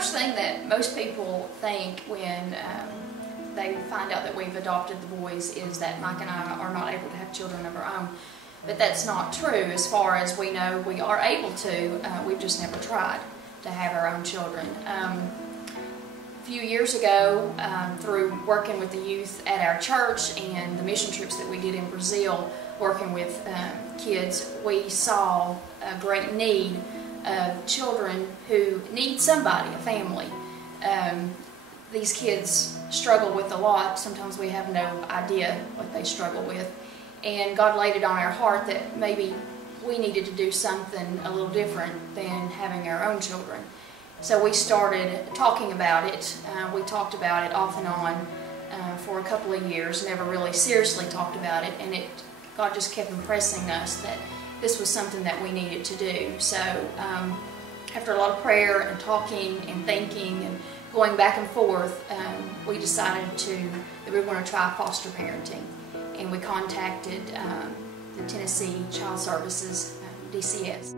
first thing that most people think when they find out that we've adopted the boys is that Mike and I are not able to have children of our own. But that's not true. As far as we know, we are able to. We've just never tried to have our own children. A few years ago, through working with the youth at our church and the mission trips that we did in Brazil, working with kids, we saw a great need of children who need somebody, a family. These kids struggle with a lot. Sometimes we have no idea what they struggle with. And God laid it on our heart that maybe we needed to do something a little different than having our own children. So we started talking about it. We talked about it off and on for a couple of years, never really seriously talked about it, and God just kept impressing us that this was something that we needed to do. So after a lot of prayer and talking and thinking and going back and forth, we decided that we were going to try foster parenting. And we contacted the Tennessee Child Services, DCS.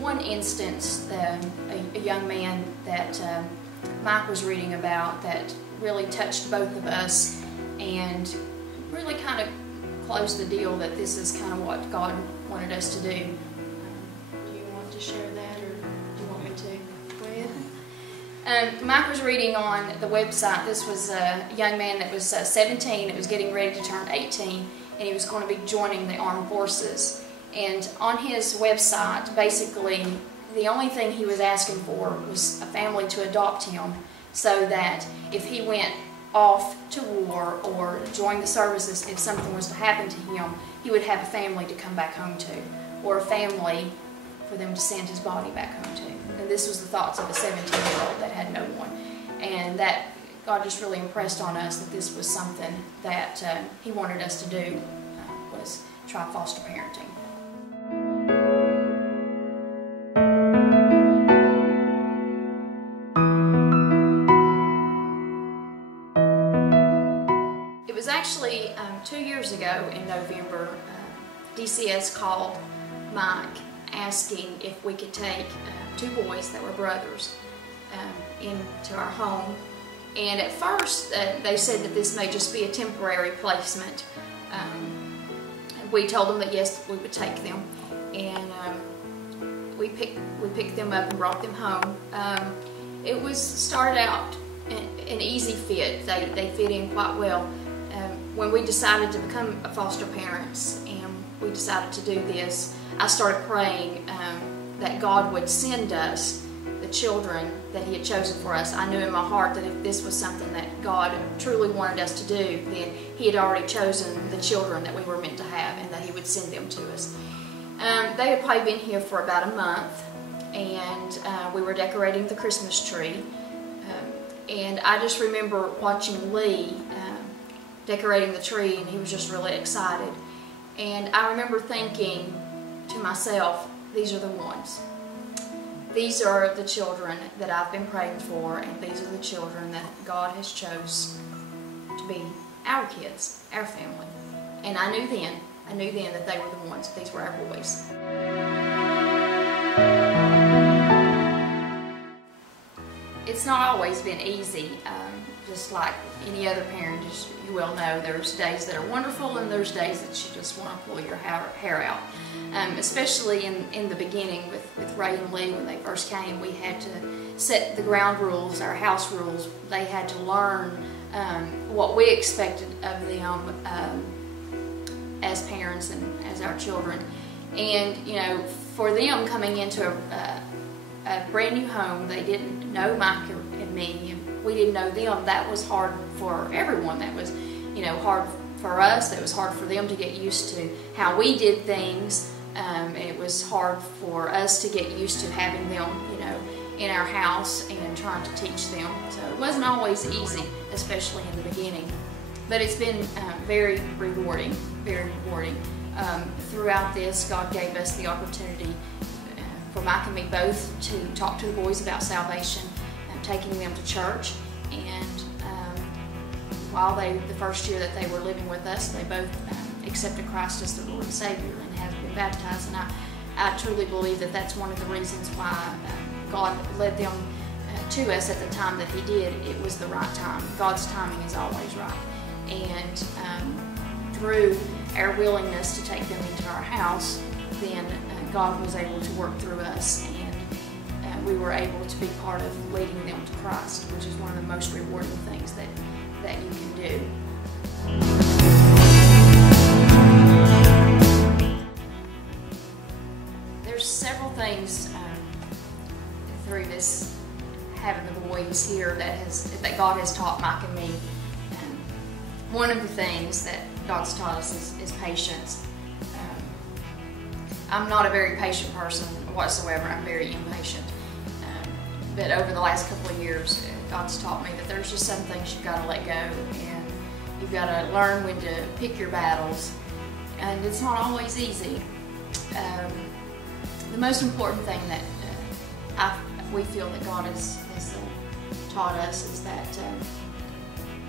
One instance, a young man that Mike was reading about that really touched both of us and really kind of closed the deal that this is kind of what God wanted us to do. Do you want to share that, or do you want me to? Go ahead. Mike was reading on the website. This was a young man that was 17, that was getting ready to turn 18, and he was going to be joining the armed forces. And on his website, basically, the only thing he was asking for was a family to adopt him, so that if he went off to war or joined the services, if something was to happen to him, he would have a family to come back home to, or a family for them to send his body back home to. And this was the thoughts of a 17-year-old that had no one. And that God just really impressed on us that this was something that He wanted us to do, was try foster parenting. It was actually 2 years ago in November, DCS called Mike asking if we could take two boys that were brothers into our home. And at first they said that this may just be a temporary placement. We told them that yes, we would take them, and we picked them up and brought them home. It started out an easy fit. They fit in quite well. When we decided to become foster parents and we decided to do this, I started praying that God would send us the children that He had chosen for us. I knew in my heart that if this was something that God truly wanted us to do, then He had already chosen the children that we were meant to have, and that He would send them to us. They had probably been here for about a month, and we were decorating the Christmas tree. And I just remember watching Lee decorating the tree, and he was just really excited. And I remember thinking to myself, these are the ones. These are the children that I've been praying for, and these are the children that God has chose to be our kids, our family. And I knew then that they were the ones. These were our boys. It's not always been easy. Just like any other parent, as you well know, there's days that are wonderful and there's days that you just want to pull your hair out. Especially in the beginning with Ray and Lee, when they first came, we had to set the ground rules, our house rules. They had to learn what we expected of them as parents and as our children. And you know, for them coming into a brand new home, they didn't know Mike and me, and we didn't know them. That was hard for everyone. That was, you know, hard for us. It was hard for them to get used to how we did things. It was hard for us to get used to having them, you know, in our house and trying to teach them. So it wasn't always easy, especially in the beginning. But it's been very rewarding, very rewarding. Throughout this, God gave us the opportunity for Mike and me both to talk to the boys about salvation, taking them to church. And while the first year that they were living with us, they both accepted Christ as their Lord and Savior and have been baptized. And I truly believe that that's one of the reasons why God led them to us at the time that He did. It was the right time. God's timing is always right. And through our willingness to take them into our house, then God was able to work through us, and we were able to be part of leading them to Christ, which is one of the most rewarding things that you can do. There's several things through this having the boys here that God has taught Mike and me. One of the things that God's taught us is patience. I'm not a very patient person whatsoever. I'm very impatient. But over the last couple of years, God's taught me that there's just some things you've got to let go, and you've got to learn when to pick your battles. And it's not always easy. The most important thing that we feel that God has taught us is that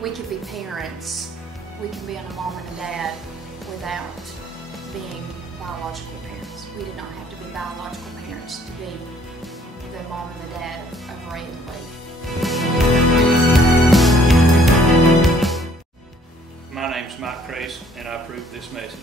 we can be parents. We can be a mom and a dad without being biological parents. We did not have to be biological parents to be the mom and the dad of Ray and Lee. My name's Crass, and I approve this message.